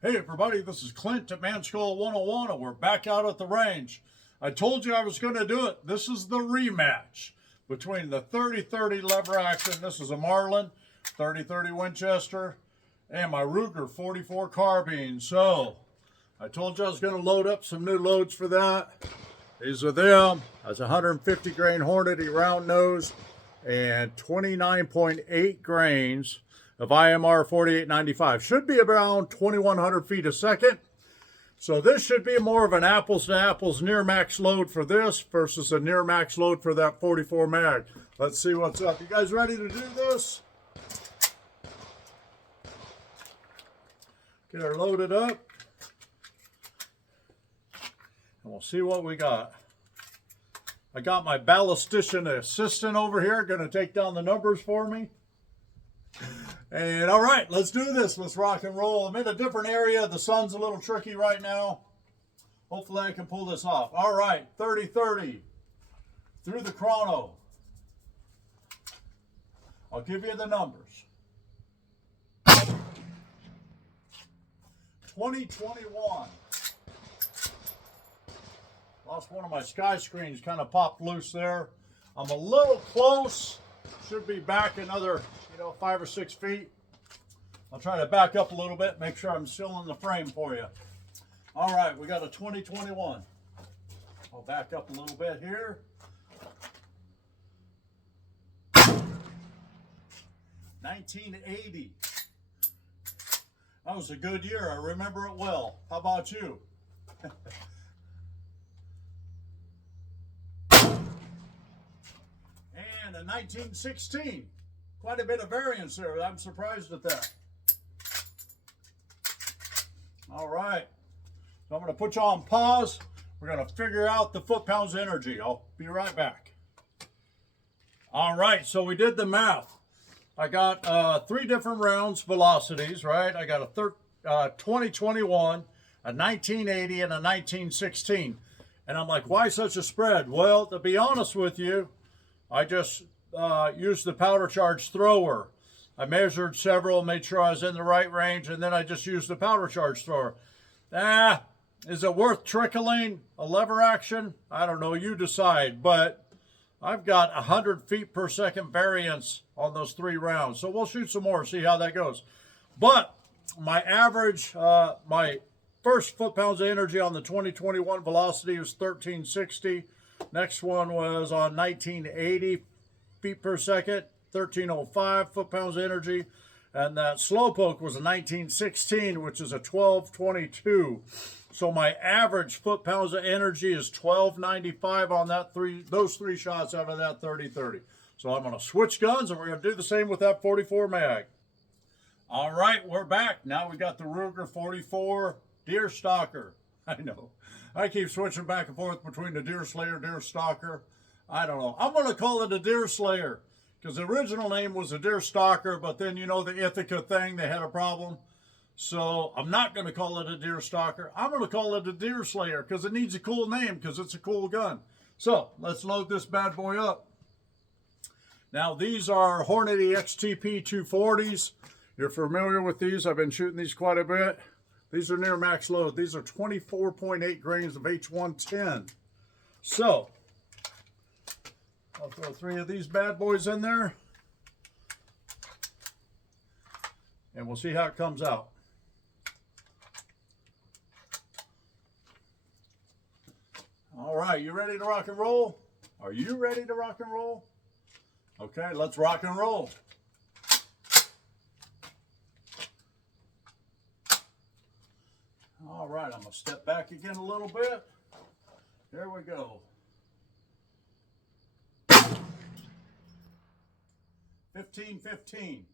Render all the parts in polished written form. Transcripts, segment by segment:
Hey everybody, this is Clint at Man Skull 101 and we're back out at the range. I told you I was going to do it. This is the rematch between the 30-30 lever action. This is a Marlin 30-30 Winchester and my Ruger 44 carbine. So I told you I was going to load up some new loads for that. These are them. That's 150 grain Hornady round nose and 29.8 grains of IMR 4895. Should be around 2,100 feet a second. So this should be more of an apples to apples near max load for this versus a near max load for that 44 mag. Let's see what's up. You guys ready to do this? Get her loaded up. And we'll see what we got. I got my ballistician assistant over here going to take down the numbers for me. And all right, let's do this. Let's rock and roll. I'm in a different area. The sun's a little tricky right now. Hopefully I can pull this off. All right, 30-30 through the chrono. I'll give you the numbers. 2021. Lost one of my sky screens, kind of popped loose there. I'm a little close. Should be back another 5 or 6 feet. I'll try to back up a little bit, make sure I'm still in the frame for you. All right, we got a 2021. I'll back up a little bit here. 1980. That was a good year. I remember it well. How about you? And a 1916. Quite a bit of variance there. I'm surprised at that. All right. So I'm going to put you on pause. We're going to figure out the foot-pounds of energy. I'll be right back. All right. So we did the math. I got 3 different rounds velocities, right? I got a 2021, a 1980, and a 1916. And I'm like, why such a spread? Well, to be honest with you, I just used the powder charge thrower. I measured several, made sure I was in the right range, and then I just used the powder charge thrower. Is it worth trickling a lever action? I don't know, you decide, but I've got 100 feet per second variance on those 3 rounds. So we'll shoot some more, see how that goes. But my average, my first foot-pounds of energy on the 2021 velocity was 1360. Next one was on 1980 feet per second, 1305 foot-pounds of energy. And that slowpoke was a 1916, which is a 1222. So my average foot-pounds of energy is 1295 on those 3 shots out of that 30-30. So I'm going to switch guns, and we're going to do the same with that 44 mag. All right, we're back. Now we got the Ruger 44 Deer Stalker. I know. I keep switching back and forth between the Deer Slayer, Deer Stalker. I don't know. I'm going to call it a Deer Slayer because the original name was a Deer Stalker, but then, the Ithaca thing, they had a problem. So I'm not going to call it a Deer Stalker. I'm going to call it a Deer Slayer because it needs a cool name because it's a cool gun. So let's load this bad boy up. Now, these are Hornady XTP 240s. You're familiar with these. I've been shooting these quite a bit. These are near max load. These are 24.8 grains of H110. So, I'll throw 3 of these bad boys in there. And we'll see how it comes out. All right, you ready to rock and roll? Are you ready to rock and roll? Okay, let's rock and roll. All right, I'm going to step back again a little bit. Here we go. 15-15.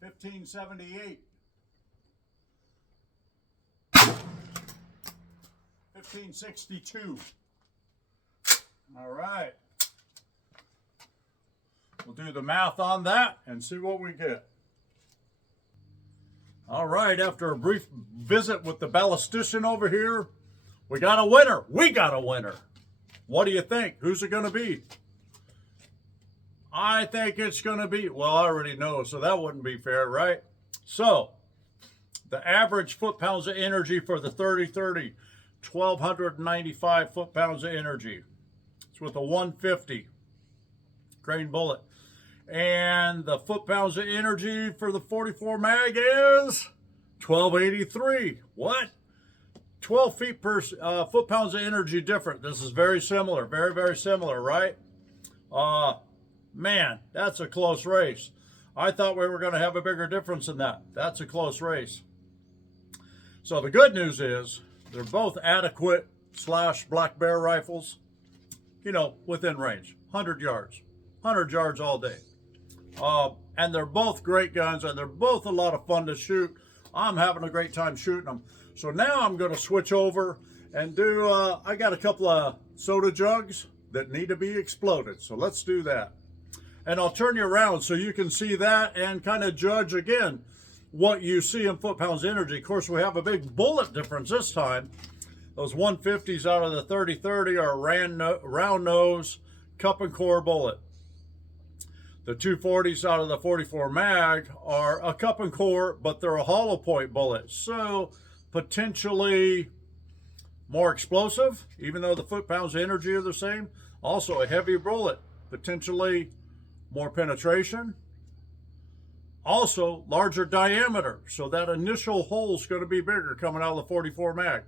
1578. 1562. All right. We'll do the math on that and see what we get. All right, after a brief visit with the ballistician over here, we got a winner. We got a winner. What do you think? Who's it going to be? I think it's going to be, well, I already know, so that wouldn't be fair, right? So, the average foot-pounds of energy for the 30-30, 1,295 foot-pounds of energy. It's with a 150 grain bullet. And the foot-pounds of energy for the 44 mag is 1,283. What? 12 feet per foot-pounds of energy different. This is very similar, very, very similar, right? Man, that's a close race. I thought we were going to have a bigger difference than that. That's a close race. So the good news is they're both adequate / black bear rifles, you know, within range, 100 yards, 100 yards all day. And they're both great guns, and they're both a lot of fun to shoot. I'm having a great time shooting them. So now I'm going to switch over and do, I got a couple of soda jugs that need to be exploded. So let's do that. And I'll turn you around so you can see that and kind of judge again what you see in foot-pounds energy. Of course, we have a big bullet difference this time. Those 150s out of the 30-30 are round nose, cup and core bullet. The 240s out of the 44 mag are a cup and core, but they're a hollow point bullet. So potentially more explosive, even though the foot-pounds energy are the same. Also a heavy bullet, potentially more penetration. Also larger diameter, so that initial hole is going to be bigger coming out of the 44 mag.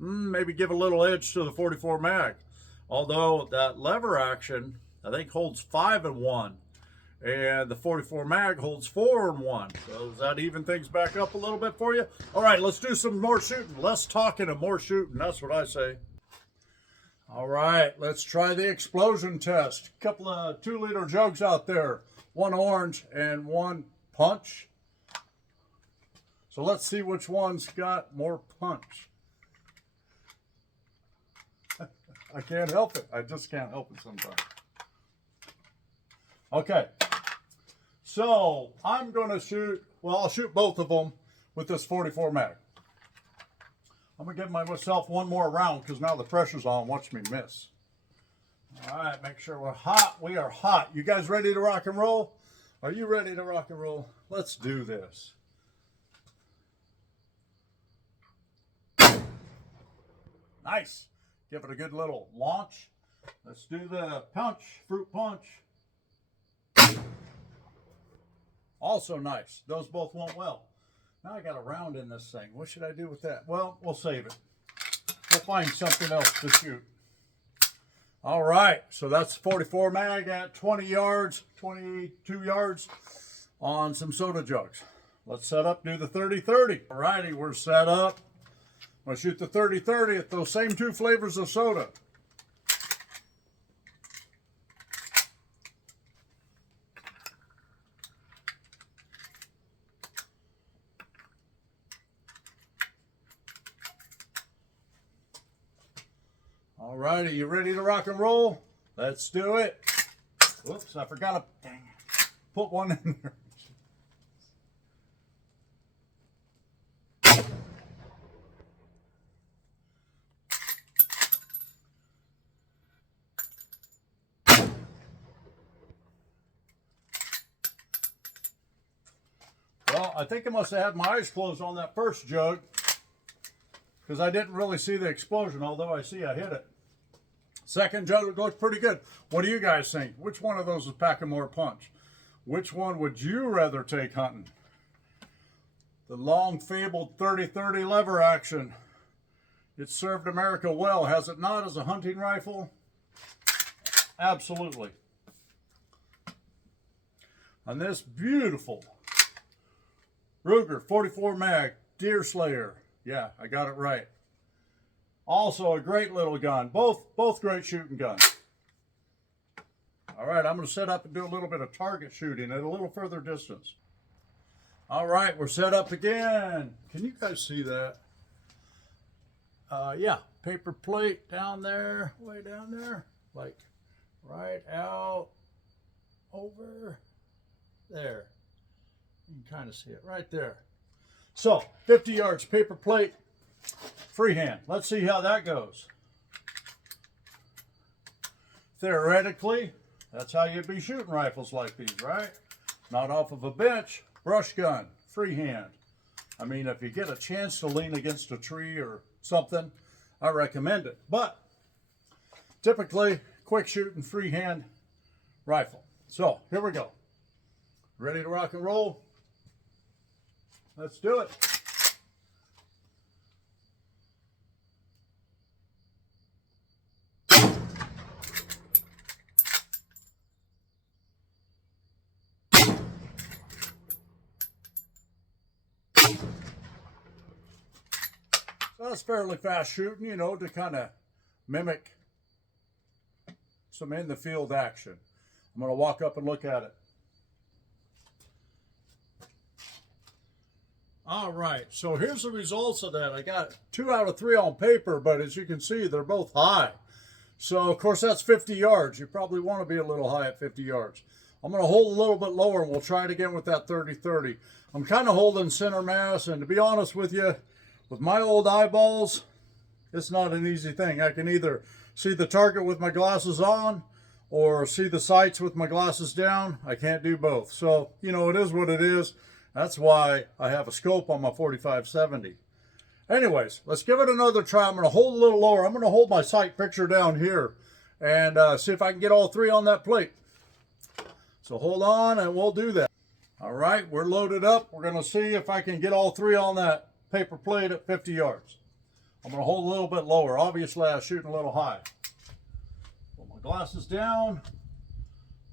Maybe give a little edge to the 44 mag. Although that lever action, I think, holds 5 in 1. And the 44 mag holds 4 in 1. So does that even things back up a little bit for you? All right, let's do some more shooting. Less talking and more shooting. That's what I say. All right, let's try the explosion test. A couple of 2-liter jugs out there. One orange and one punch. So let's see which one's got more punch. I can't help it. I just can't help it sometimes. Okay. So I'm going to shoot, well, I'll shoot both of them with this 44 mag. I'm going to give myself one more round because now the pressure's on. Watch me miss. All right, make sure we're hot. We are hot. You guys ready to rock and roll? Are you ready to rock and roll? Let's do this. Nice. Give it a good little launch. Let's do the punch, fruit punch. Also nice. Those both went well. Now I got a round in this thing. What should I do with that? Well, we'll save it. We'll find something else to shoot. All right, so that's 44 mag at 20 yards, 22 yards on some soda jugs. Let's set up, do the 30-30. All righty, we're set up. I'm gonna shoot the 30-30 at those same 2 flavors of soda. All righty, you ready to rock and roll? Let's do it. Whoops, I forgot to, dang it, put one in there. Well, I think I must have had my eyes closed on that first jug because I didn't really see the explosion, although I see I hit it. Second jug looks pretty good. What do you guys think? Which one of those is packing more punch? Which one would you rather take hunting? The long fabled 30-30 lever action. It served America well, has it not, as a hunting rifle? Absolutely. On this beautiful Ruger 44 mag Deer Slayer. Yeah, I got it right. Also a great little gun. Both great shooting guns. All right, I'm going to set up and do a little bit of target shooting at a little further distance. All right, we're set up again. Can you guys see that? Yeah, paper plate down there, way down there, like right out over there. You can kind of see it right there. So 50 yards, paper plate, freehand. Let's see how that goes. Theoretically, That's how you'd be shooting rifles like these, right? Not off of a bench, brush gun, freehand. I mean, if you get a chance to lean against a tree or something, I recommend it. But typically, quick shooting freehand rifle. So here we go. Ready to rock and roll? Let's do it. So that's fairly fast shooting, you know, to kind of mimic some in the field action. I'm going to walk up and look at it. All right, so here's the results of that. I got 2 out of 3 on paper, but as you can see, they're both high. So, of course, that's 50 yards. You probably want to be a little high at 50 yards. I'm going to hold a little bit lower, and we'll try it again with that 30-30. I'm kind of holding center mass, and to be honest with you, with my old eyeballs, it's not an easy thing. I can either see the target with my glasses on or see the sights with my glasses down. I can't do both. So, you know, it is what it is. That's why I have a scope on my 45-70. Anyways, let's give it another try. I'm going to hold a little lower. I'm going to hold my sight picture down here and see if I can get all 3 on that plate. So hold on and we'll do that. All right, we're loaded up. We're going to see if I can get all 3 on that paper plate at 50 yards. I'm going to hold a little bit lower. Obviously, I was shooting a little high. Put my glasses down,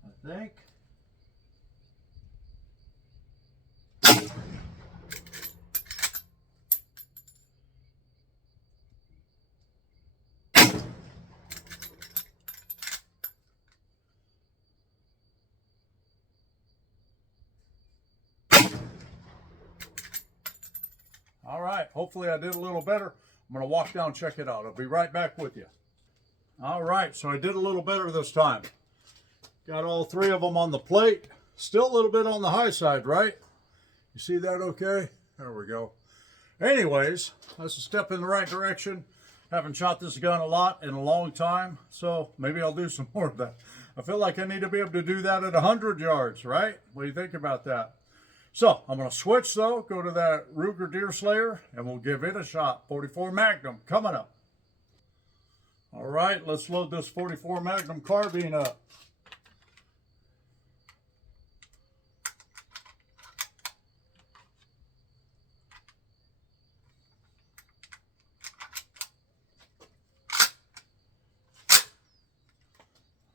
I think. All right, hopefully I did a little better. I'm going to walk down and check it out. I'll be right back with you. All right, so I did a little better this time. Got all 3 of them on the plate. Still a little bit on the high side, right? You see that okay? There we go. Anyways, that's a step in the right direction. Haven't shot this gun a lot in a long time, so maybe I'll do some more of that. I feel like I need to be able to do that at 100 yards, right? What do you think about that? So I'm going to switch though, go to that Ruger Deer Slayer, and we'll give it a shot. 44 Magnum coming up. All right, let's load this 44 Magnum carbine up.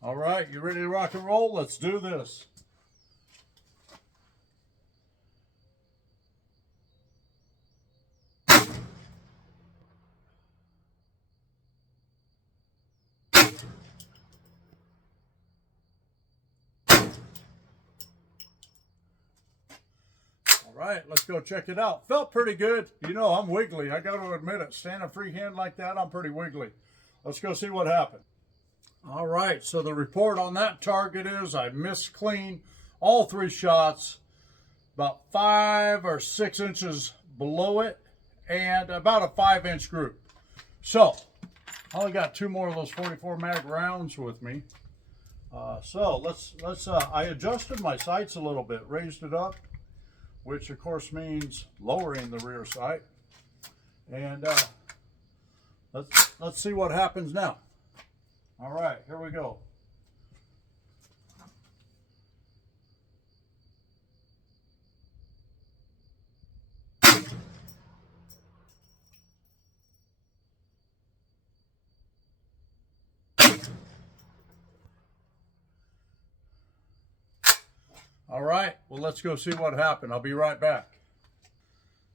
All right, you ready to rock and roll? Let's do this. All right, let's go check it out. Felt pretty good. You know, I'm wiggly. I got to admit it. Standing freehand like that, I'm pretty wiggly. Let's go see what happened. All right, so the report on that target is I missed clean all 3 shots, about 5 or 6 inches below it, and about a 5-inch group. So I only got 2 more of those 44 mag rounds with me. So let's I adjusted my sights a little bit, raised it up, which of course means lowering the rear sight. And let's see what happens now. All right, here we go. All right, well, let's go see what happened. I'll be right back.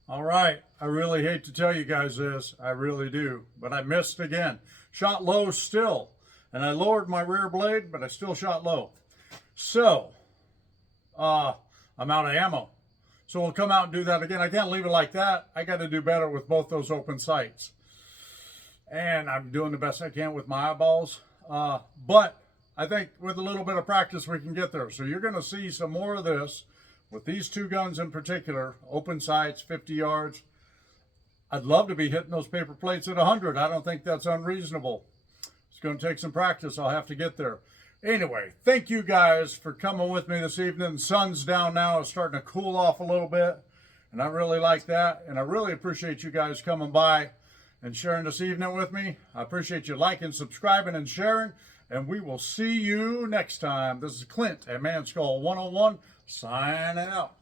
All right, I really hate to tell you guys this. I really do, but I missed again. Shot low still. And I lowered my rear blade, but I still shot low. So, I'm out of ammo. So we'll come out and do that again. I can't leave it like that. I got to do better with both those open sights. And I'm doing the best I can with my eyeballs. But I think with a little bit of practice, we can get there. So you're going to see some more of this with these 2 guns in particular. Open sights, 50 yards. I'd love to be hitting those paper plates at 100. I don't think that's unreasonable. It's going to take some practice. I'll have to get there. Anyway, thank you guys for coming with me this evening. The sun's down now. It's starting to cool off a little bit. And I really like that. And I really appreciate you guys coming by and sharing this evening with me. I appreciate you liking, subscribing, and sharing. And we will see you next time. This is Clint at Man Skull 101 signing out.